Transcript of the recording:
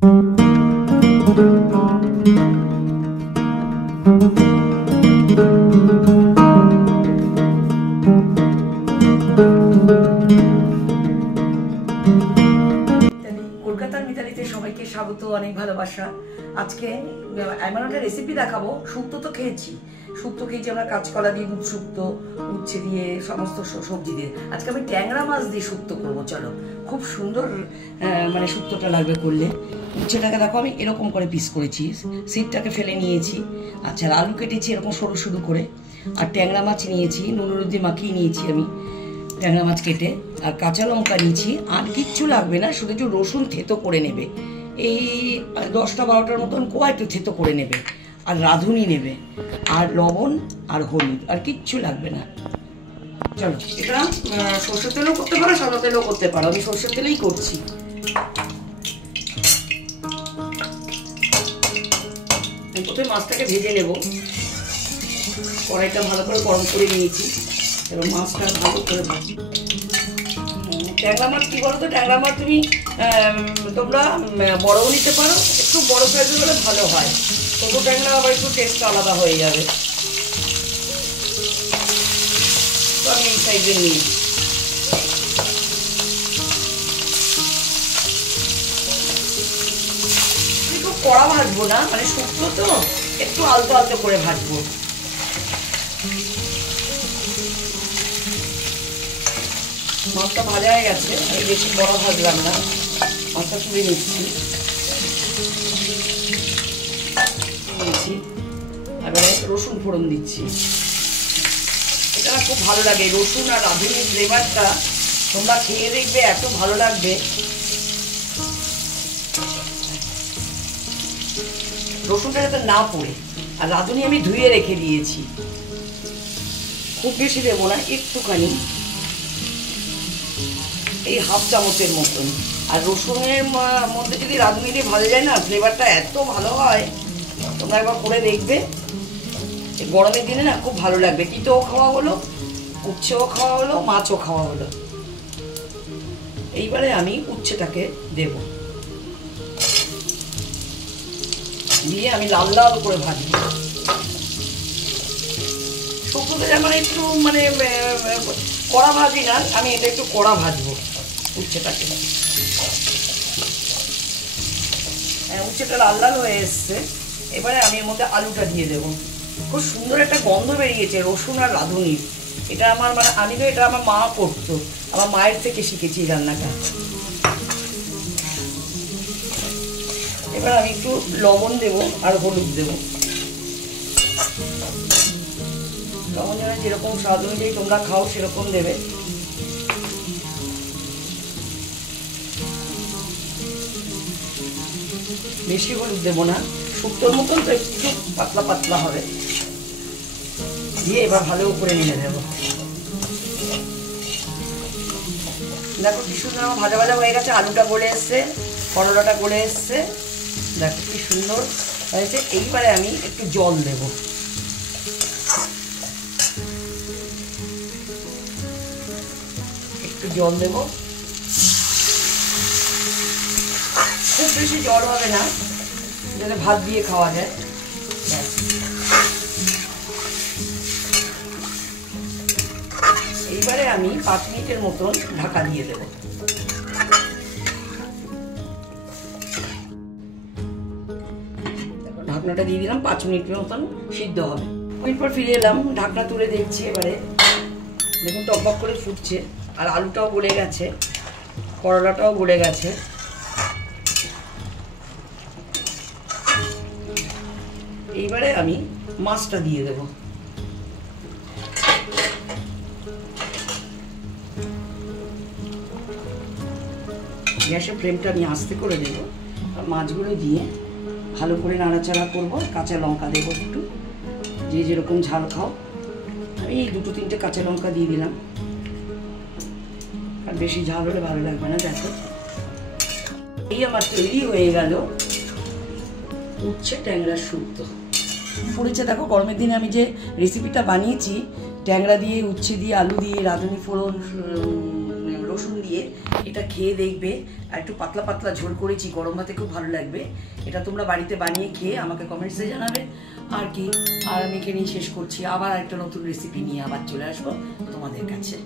কলকাতার মিতালিতে সবাইকে স্বাগত, অনেক ভালোবাসা। আজকে এমন একটা রেসিপি দেখাবো। শুক্তো তো খেয়েছি, আমরা কাঁচকলা দিয়ে, দুধ শুক্তো, উচ্ছে দিয়ে, সমস্ত সবজি দিয়ে। আজকে আমি ট্যাংরা মাছ দিয়ে শুক্তো করবো। চলো, খুব সুন্দর মানে শুক্তোটা লাগবে করলে। উচ্ছেটাকে দেখো আমি এরকম করে পিস করেছি, সিটটাকে ফেলে নিয়েছি। আচ্ছা, আলু কেটেছি এরকম সরু সরু করে, আর ট্যাংরা মাছ নিয়েছি, নুন হলুদ দিয়ে মাখিয়ে নিয়েছি আমি ট্যাংরা মাছ কেটে, আর কাঁচা লঙ্কা নিয়েছি। আর কিচ্ছু লাগবে না, শুধু একটু রসুন থেতো করে নেবে, এই 10-12টার মতন কোয়া একটু থেতো করে নেবে, আর রাঁধুনি নেবে, আর লবণ আর হলুদ, আর কিচ্ছু লাগবে না। চলো, এটা সরষের তেলও করতে পারো, সাদা তেলও করতে পারো, আমি সরষের তেলেই করছি। প্রথমে মাছটাকে ভেজে নেব। কড়াইটা ভালো করে গরম করে নিয়েছি, এবার মাছটা ভালো করে ভাজি। ট্যাংরা মাছ কি বলো তো, ট্যাংরা মাছ তোমরা বড়ও নিতে পারো, একটু বড় সাইজের হলে ভালো হয়। ছোটো ট্যাংরা আবার একটু টেস্ট আলাদা হয়ে যাবে। তো আমি এই সাইজের নিই। একটু কড়া ভাজবো না, মানে শুকনো তো, একটু আলতো আলতো করে ভাজবো। মাছটা ভাজা হয়ে গেছে, আমি বেশি বড় ভাজলাম না, মাছটা তুলে নিচ্ছি। এবারে রসুন ফোড়ন দিচ্ছি। এটা খুব ভালো লাগে, রসুন আর রাঁধুনির ফ্লেভারটা তোমরা খেয়ে দেখবে, এত ভালো লাগবে। রসুনটা যাতে না পড়ে, আর রাঁধুনি আমি ধুয়ে রেখে দিয়েছি। খুব বেশি দেবো না, একটুখানি, এই হাফ চামচের মতন। আর রসুনের মধ্যে যদি রাঁধুনি দিয়ে ভাজা যায় না, ফ্লেভারটা এত ভালো হয়, তোমরা একবার করে দেখবে। গরমের দিনে না খুব ভালো লাগবে, তিতও খাওয়া হলো, উচ্ছেও খাওয়া হলো, মাছও খাওয়া হলো। এইবারে আমি উচ্ছেটাকে দেব, দিয়ে আমি লাল লাল করে ভাজবো। শুক্তোতে যেমন একটু মানে কড়া ভাজি না, আমি এটা একটু কড়া ভাজবো উচ্ছেটাকে। উচ্ছেটা লাল লাল হয়ে এসছে, এবারে আমি এর মধ্যে আলুটা দিয়ে দেবো। খুব সুন্দর একটা গন্ধ বেরিয়েছে রসুন আর রাঁধুনির। এটা আমার মানে আমি তো এটা আমার মা করতো, আমার মায়ের থেকে শিখেছি রান্নাটা। এবার আমি একটু লবণ দেবো আর হলুদ দেবো। লবণ যেরকম স্বাদ অনুযায়ী তোমরা খাও সেরকম দেবে। বেশি হলুদ দেবো না, শুক্তোর মতন তো একটু পাতলা পাতলা হবে। দিয়ে এবার ভালো করে নিয়ে দেবো। দেখো কি সুন্দর আমার ভাজা ভাজা হয়ে গেছে, আলুটা গলে এসছে, করলাটা গলে এসছে, দেখো কি সুন্দর হয়েছে। এইবারে আমি একটু জল দেবো। একটু জল দেব, খুব বেশি জল হবে না, যাতে ভাত দিয়ে খাওয়া যায়। এইবারে আমি 5 মিনিটের মতন ঢাকা দিয়ে দেব। ঢাকনাটা দিয়ে দিলাম, 5 মিনিটের মতন সিদ্ধ হবে। এরপর ফিরে এলাম, ঢাকনা তুলে দেখছি। এবারে দেখুন টকবক করে ফুটছে, আর আলুটাও গলে গেছে, করলাটাও গলে গেছে। এইবারে আমি মাছটা দিয়ে দেব। গ্যাসের ফ্লেমটা আমি আস্তে করে দেব, আর মাছগুলো দিয়ে ভালো করে নাড়াচাড়া করব। কাঁচা লঙ্কা দেবো একটু, যে যেরকম ঝাল খাও। আমি এই 2-3টে কাঁচা লঙ্কা দিয়ে দিলাম, আর বেশি ঝাল হলে ভালো লাগবে না। দেখো এই আমার তৈরি হয়ে গেল উচ্ছে ট্যাংরার শুক্তো। ফুটেছে দেখো। গরমের দিনে আমি যে রেসিপিটা বানিয়েছি, ট্যাংরা দিয়ে, উচ্ছে দিয়ে, আলু দিয়ে, রাঁধুনি ফোড়ন, রসুন দিয়ে, দিয়ে এটা খেয়ে দেখবে। আর একটু পাতলা পাতলা ঝোল করেছি, গরম ভাতে খুব ভালো লাগবে। এটা তোমরা বাড়িতে বানিয়ে খেয়ে আমাকে কমেন্টসে জানাবে। আর কি, আর আমি এখানেই শেষ করছি। আবার একটা নতুন রেসিপি নিয়ে আবার চলে আসবো তোমাদের কাছে।